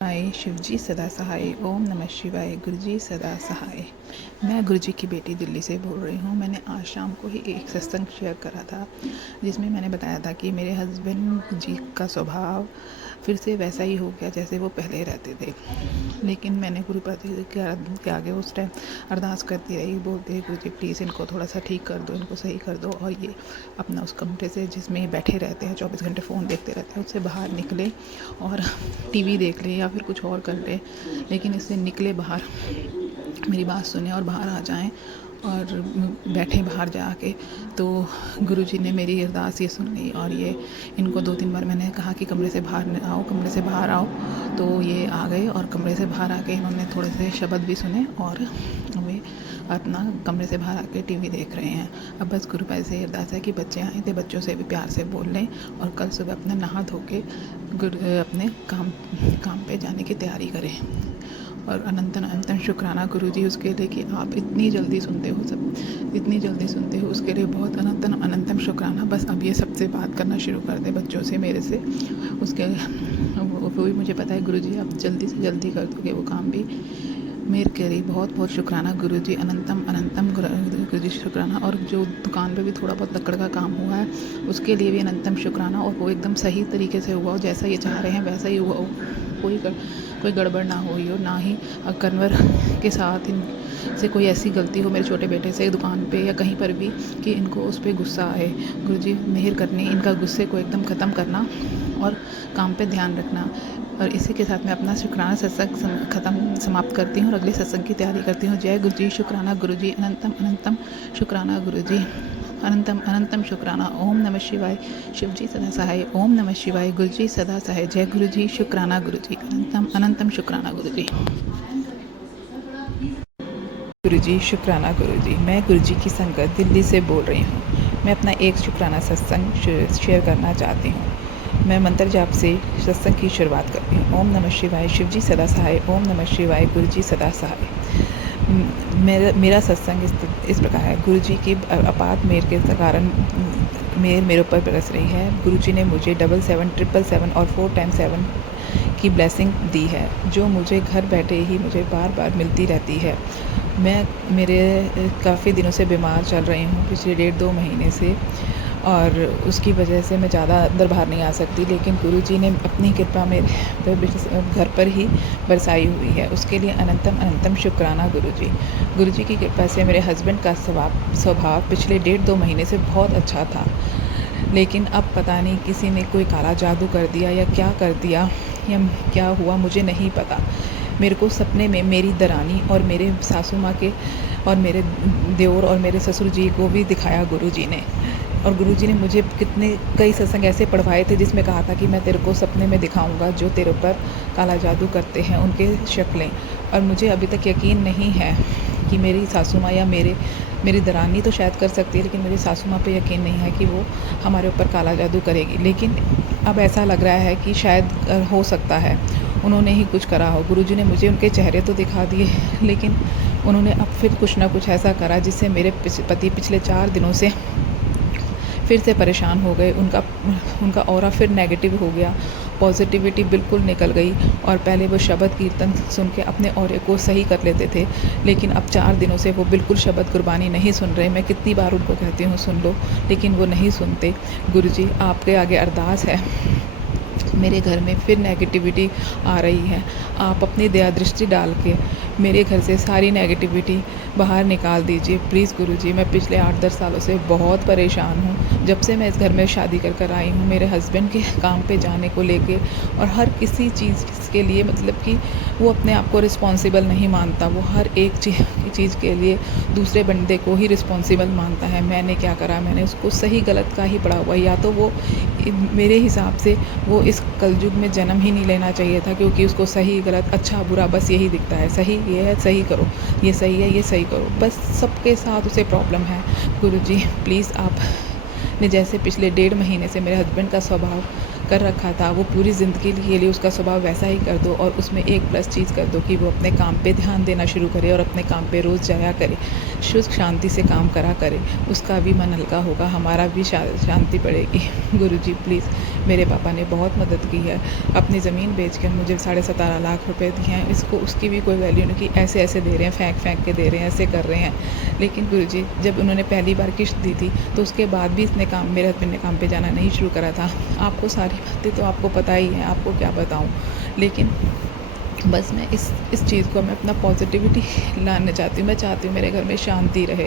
आए शिवजी सदा सहाय। ओम नमः शिवाय। गुरुजी सदा सहाय। मैं गुरुजी की बेटी दिल्ली से बोल रही हूँ। मैंने आज शाम को ही एक सत्संग शेयर करा था जिसमें मैंने बताया था कि मेरे हस्बैंड जी का स्वभाव फिर से वैसा ही हो गया जैसे वो पहले रहते थे। लेकिन मैंने गुरुपति के आगे उस टाइम अरदास करती रही, बोलती रही गुरुजी प्लीज़ इनको थोड़ा सा ठीक कर दो, इनको सही कर दो और ये अपना उस कमरे से जिसमें ये बैठे रहते हैं 24 घंटे फ़ोन देखते रहते हैं उससे बाहर निकले और टीवी देख ले या फिर कुछ और कर ले, लेकिन इससे निकले बाहर, मेरी बात सुने और बाहर आ जाएं और बैठे बाहर जाके। तो गुरुजी ने मेरी अरदास ये सुन ली और ये इनको 2-3 बार मैंने कहा कि कमरे से बाहर आओ, कमरे से बाहर आओ, तो ये आ गए और कमरे से बाहर आके इन्होंने थोड़े से शब्द भी सुने और वे अपना कमरे से बाहर आके टीवी देख रहे हैं। अब बस गुरुपाद से अरदास है कि बच्चे आए थे, बच्चों से भी प्यार से बोल लें और कल सुबह अपना नहा धो के अपने काम पे जाने की तैयारी करें। और अनंतन अनंतन शुक्राना गुरुजी उसके लिए कि आप इतनी जल्दी सुनते हो, सब इतनी जल्दी सुनते हो, उसके लिए बहुत अनंतन अनंतम शुक्राना। बस अब ये सबसे बात करना शुरू कर दे, बच्चों से, मेरे से, उसके वो भी मुझे पता है गुरुजी आप जल्दी से जल्दी कर दोगे वो काम भी। मेरे के लिए बहुत बहुत शुक्राना गुरुजी, अनंतम अनंतम गुरुजी शुक्राना। और जो दुकान पे भी थोड़ा बहुत लकड़ का काम हुआ है उसके लिए भी अनंतम शुक्राना, और वो एकदम सही तरीके से हुआ हो, जैसा ये चाह रहे हैं वैसा ही हुआ हो, कोई गड़बड़ ना हुई हो, ना ही कन्वर के साथ इनसे कोई ऐसी गलती हो मेरे छोटे बेटे से दुकान पे या कहीं पर भी कि इनको उस पर गुस्सा आए। गुरुजी मेहर करनी, इनका गुस्से को एकदम ख़त्म करना और काम पे ध्यान रखना। और इसी के साथ मैं अपना शुक्राना सत्संग समाप्त करती हूँ और अगले सत्संग की तैयारी करती हूँ। जय गुरुजी, शुक्राना गुरुजी, अनंतम अनंतम शुक्राना गुरुजी, अनंतम अनंतम शुक्राना। ओम नमः शिवाय। शिवजी सदा सहाय। ओम नमः शिवाय। गुरुजी सदा सहाय। जय गुरुजी, शुक्राना गुरुजी, अनंतम अनंतम शुक्राना गुरुजी। गुरुजी शुक्राना गुरुजी। मैं गुरुजी की संगत दिल्ली से बोल रही हूँ। मैं अपना एक शुक्राना सत्संग शेयर करना चाहती हूँ। मैं मंत्र जाप से सत्संग की शुरुआत करती हूँ। ओम नमः शिवाय। शिवजी सदा सहाय। ओम नमः शिवाय। गुरुजी सदा सहाय। मेरा सत्संग इस प्रकार है। गुरुजी की अपार मेहर के कारण मेरे ऊपर बरस रही है। गुरुजी ने मुझे 7777 और 4x7 की ब्लेसिंग दी है, जो मुझे घर बैठे ही मुझे बार बार मिलती रहती है। मैं काफ़ी दिनों से बीमार चल रही हूँ, पिछले 1.5-2 महीने से, और उसकी वजह से मैं ज़्यादा अंदर बाहर नहीं आ सकती, लेकिन गुरुजी ने अपनी कृपा मेरे घर पर ही बरसाई हुई है। उसके लिए अनंतम अनंतम शुक्राना गुरुजी। गुरुजी की कृपा से मेरे हस्बैंड का स्वभाव पिछले 1.5-2 महीने से बहुत अच्छा था, लेकिन अब पता नहीं किसी ने कोई काला जादू कर दिया या क्या कर दिया या क्या हुआ, मुझे नहीं पता। मेरे को सपने में मेरी दरानी और मेरे सासू माँ के और मेरे देवर और मेरे ससुर जी को भी दिखाया गुरुजी ने। और गुरुजी ने मुझे कई सत्संग ऐसे पढ़वाए थे जिसमें कहा था कि मैं तेरे को सपने में दिखाऊंगा जो तेरे ऊपर काला जादू करते हैं, उनके शक्लें। और मुझे अभी तक यकीन नहीं है कि मेरी सासू माँ या मेरी दरानी तो शायद कर सकती है, लेकिन मेरी सासू माँ पे यकीन नहीं है कि वो हमारे ऊपर काला जादू करेगी। लेकिन अब ऐसा लग रहा है कि शायद हो सकता है उन्होंने ही कुछ करा हो। गुरुजी ने मुझे उनके चेहरे तो दिखा दिए, लेकिन उन्होंने अब फिर कुछ ना कुछ ऐसा करा जिससे मेरे पति पिछले 4 दिनों से फिर से परेशान हो गए। उनका ऑरा फिर नेगेटिव हो गया, पॉजिटिविटी बिल्कुल निकल गई। और पहले वो शब्द कीर्तन सुन के अपने ऑरे को सही कर लेते थे, लेकिन अब 4 दिनों से वो बिल्कुल शब्द कुर्बानी नहीं सुन रहे। मैं कितनी बार उनको कहती हूँ सुन लो, लेकिन वो नहीं सुनते। गुरुजी आपके आगे अरदास है, मेरे घर में फिर नेगेटिविटी आ रही है, आप अपनी दया दृष्टि डाल के मेरे घर से सारी नेगेटिविटी बाहर निकाल दीजिए प्लीज़ गुरुजी। मैं पिछले 8-10 सालों से बहुत परेशान हूँ। जब से मैं इस घर में शादी कर आई हूँ, मेरे हस्बैंड के काम पे जाने को लेके और हर किसी चीज़ के लिए, मतलब कि वो अपने आप को रिस्पॉन्सिबल नहीं मानता। वो हर एक चीज़ के लिए दूसरे बंदे को ही रिस्पॉन्सिबल मानता है। मैंने क्या करा, मैंने उसको सही गलत का ही पढ़ा हुआ। या तो वो मेरे हिसाब से वो इस कलयुग में जन्म ही नहीं लेना चाहिए था, क्योंकि उसको सही गलत अच्छा बुरा बस यही दिखता है। सही ये है, सही करो, ये सही है, ये सही करो, बस सबके साथ उसे प्रॉब्लम है। गुरुजी प्लीज़ आप ने जैसे पिछले 1.5 महीने से मेरे हस्बैंड का स्वभाव कर रखा था वो पूरी ज़िंदगी के लिए उसका स्वभाव वैसा ही कर दो और उसमें एक प्लस चीज़ कर दो कि वो अपने काम पे ध्यान देना शुरू करे और अपने काम पे रोज़ जाया करे, सुख शांति से काम करा करे। उसका भी मन हल्का होगा, हमारा भी शांति बढ़ेगी। गुरुजी प्लीज़, मेरे पापा ने बहुत मदद की है, अपनी ज़मीन बेच कर मुझे 17.5 लाख रुपए दिए हैं। इसको उसकी भी कोई वैल्यू नहीं कि ऐसे ऐसे दे रहे हैं, फेंक फेंक के दे रहे हैं, ऐसे कर रहे हैं। लेकिन गुरुजी जब उन्होंने पहली बार किश्त दी थी तो उसके बाद भी इसने काम, मेरे हस्बैंड ने काम पे जाना नहीं शुरू करा था। आपको सारी बातें तो आपको पता ही हैं, आपको क्या बताऊँ। लेकिन बस मैं इस चीज़ को मैं अपना पॉजिटिविटी लाना चाहती हूँ। मैं चाहती हूँ मेरे घर में शांति रहे।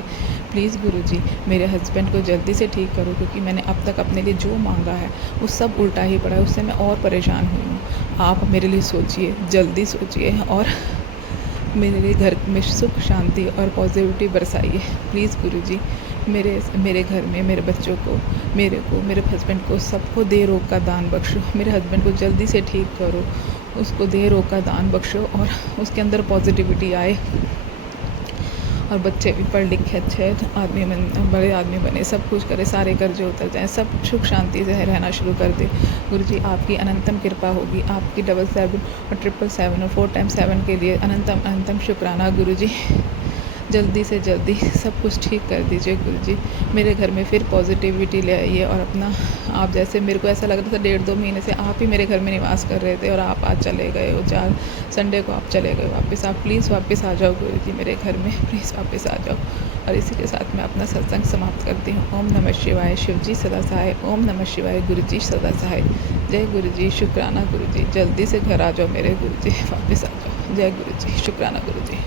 प्लीज़ गुरुजी मेरे हस्बैंड को जल्दी से ठीक करो, क्योंकि मैंने अब तक अपने लिए जो मांगा है वो सब उल्टा ही पड़ा है, उससे मैं और परेशान हुई हूँ। आप मेरे लिए सोचिए, जल्दी सोचिए और मेरे लिए घर में सुख शांति और पॉजिटिविटी बरसाइए। प्लीज़ गुरुजी मेरे घर में मेरे बच्चों को, मेरे हस्बैंड को, सबको देह रोग का दान बख्शो। मेरे हस्बैंड को जल्दी से ठीक करो, उसको देह रोग का दान बख्शो और उसके अंदर पॉजिटिविटी आए और बच्चे भी पढ़ लिख के अच्छे आदमी बड़े आदमी बने, सब कुछ करे, सारे कर्जे उतर जाएं, सब सुख शांति से रहना शुरू कर दे। गुरुजी आपकी अनंतम कृपा होगी, आपकी 777 और 777 और 4 टाइम्स 7 के लिए अनंतम अनंतम शुक्राना गुरुजी। जल्दी से जल्दी सब कुछ ठीक कर दीजिए गुरुजी। मेरे घर में फिर पॉजिटिविटी ले आइए और अपना, आप जैसे मेरे को ऐसा लग रहा था 1.5-2 महीने से आप ही मेरे घर में निवास कर रहे थे और आप आज चले गए हो, 4 संडे को आप चले गए वापस। आप प्लीज़ वापस आ जाओ गुरुजी मेरे घर में, प्लीज़ वापस आ जाओ। और इसी के साथ मैं अपना सत्संग समाप्त करती हूँ। ओम नमः शिवाय, शिवजी सदा सहाय। ओम नमः शिवाय, गुरुजी सदा सहाय। जय गुरुजी, शुक्राना गुरुजी। जल्दी से घर आ जाओ मेरे गुरुजी, वापस आ जाओ। जय गुरुजी, शुक्राना गुरुजी।